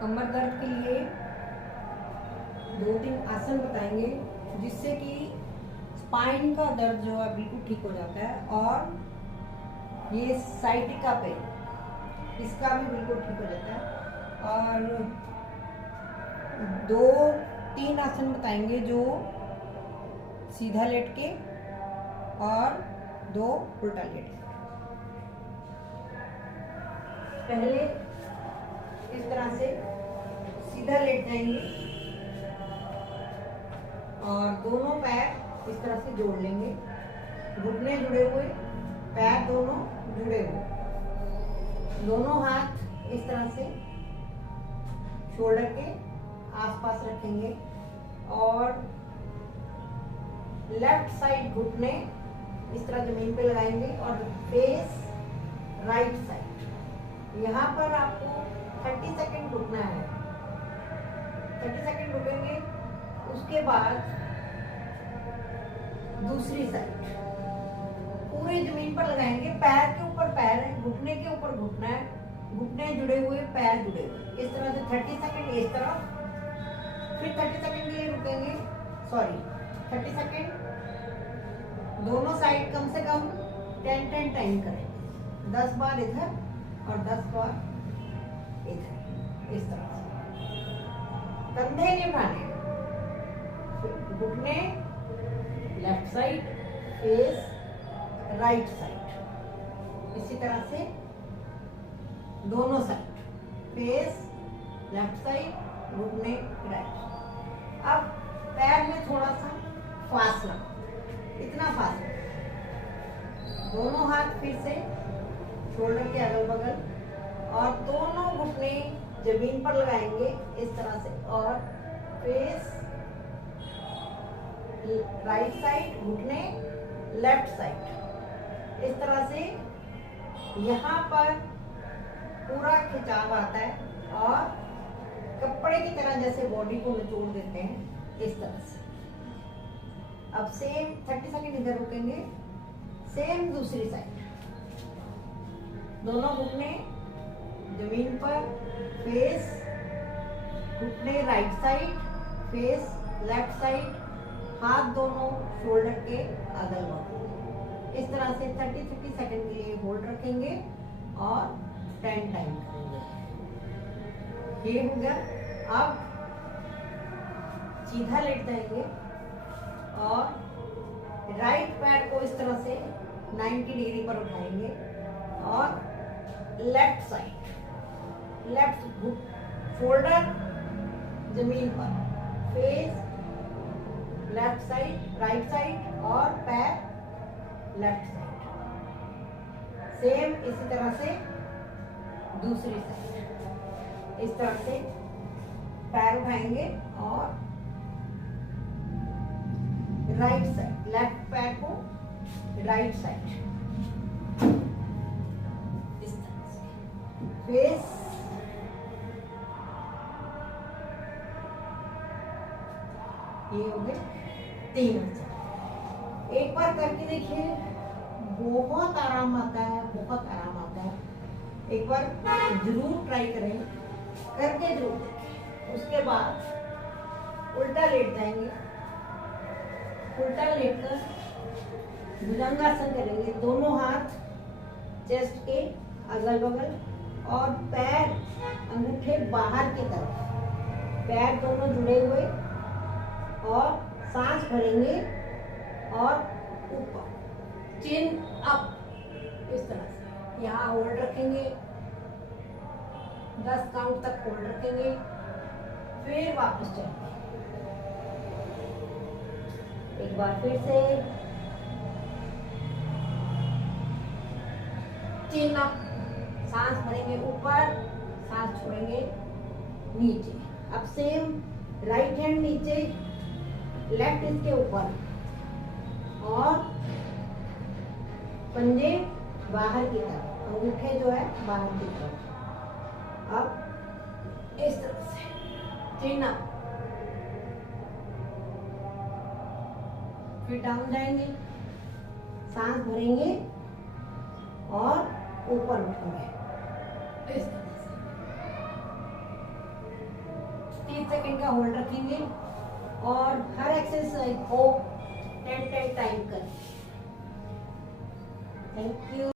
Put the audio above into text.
कमर दर्द के लिए 2-3 आसन बताएंगे जिससे कि स्पाइन का दर्द जो है बिल्कुल ठीक हो जाता है, और ये साइटिका पेन इसका भी बिल्कुल ठीक हो जाता है। और 2-3 आसन बताएंगे जो सीधा लेट के और 2 उल्टा लेट के। पहले इस तरह से सीधा लेट जाएंगे और दोनों पैर इस तरह से जोड़ लेंगे, घुटने जुड़े हुए, पैर दोनों जुड़े हुए, दोनों हाथ इस तरह से शोल्डर के आसपास रखेंगे और लेफ्ट साइड घुटने इस तरह जमीन पे लगाएंगे और फेस राइट साइड। यहाँ पर आपको 30 सेकंड रुकना है। 30 सेकंड रुकेंगे, उसके बाद दूसरी साइड पूरे जमीन पर लगाएंगे। पैर के ऊपर पैर है, घुटने के ऊपर घुटना है, घुटने जुड़े हुए, पैर जुड़े हुए, इस तरह से 30 सेकंड इस तरफ, फिर 30 सेकंड के लिए रुकेंगे। 30 सेकंड दोनों साइड कम से कम 10 टाइम करेंगे। 10 बार इधर और 10 बार इधर, इस तरह से। कंधे नहीं उठाने, घुटने left side, face right side, इसी तरह से दोनों साइड, फेस लेफ्ट साइड, घुटने राइट। अब पैर में थोड़ा सा फासला, इतना फासला, दोनों हाथ फिर से शोल्डर के अगल बगल और दोनों घुटने जमीन पर लगाएंगे इस तरह से, और फेस राइट साइड, घुटने लेफ्ट साइड, इस तरह से। यहाँ पर पूरा खिंचाव आता है और कपड़े की तरह जैसे बॉडी को निचोड़ देते हैं, इस तरह से। अब सेम 30 सेकंड इधर रुकेंगे, सेम दूसरी साइड, दोनों घुटने जमीन पर, फेस घुटने right side, face left side, हाथ दोनों शोल्डर के अगल बगल, इस तरह से 30 सेकंड के लिए होल्ड रखेंगे और 10 टाइम करेंगे। ये हो गया। अब सीधा लेट जाएंगे और राइट पैर को इस तरह से 90 डिग्री पर उठाएंगे और लेफ्ट साइड, लेफ्ट शोल्डर जमीन पर, face left side, right side और पैर लेफ्ट साइड। सेम इसी तरह से दूसरी साइड, इस तरह से पैर उठाएंगे और राइट साइड, लेफ्ट पैर को राइट साइड, इस तरह से फेस ये हो गए 3 आसन। एक बार करके देखिए, बहुत आराम आता है, बहुत आराम आता है। एक बार जरूर ट्राई करें, करके जरूर देखें। उसके बाद उल्टा लेट जाएंगे, उल्टा लेटकर भुजंगासन करेंगे। दोनों हाथ चेस्ट के अगल बगल और पैर अंगूठे बाहर की तरफ, पैर दोनों जुड़े हुए, और सांस भरेंगे और ऊपर, चिन अप, इस तरह से। यहाँ होल्ड रखेंगे, 10 काउंट तक होल्ड रखेंगे, फिर वापस चलेंगे। एक बार फिर से चिन अप, सांस भरेंगे ऊपर, सांस छोड़ेंगे नीचे। अब सेम राइट हैंड नीचे, लेफ्ट इसके ऊपर और पंजे बाहर की तरफ, अंगूठे जो है बाहर की तरफ। अब इस तरह से चिन अप, फिर डाउन जाएंगे, सांस भरेंगे और ऊपर उठेंगे, इस तरह से। 30 सेकंड का होल्ड रखेंगे और हर एक्सरसाइज को 10 टाइम करें। Thank you.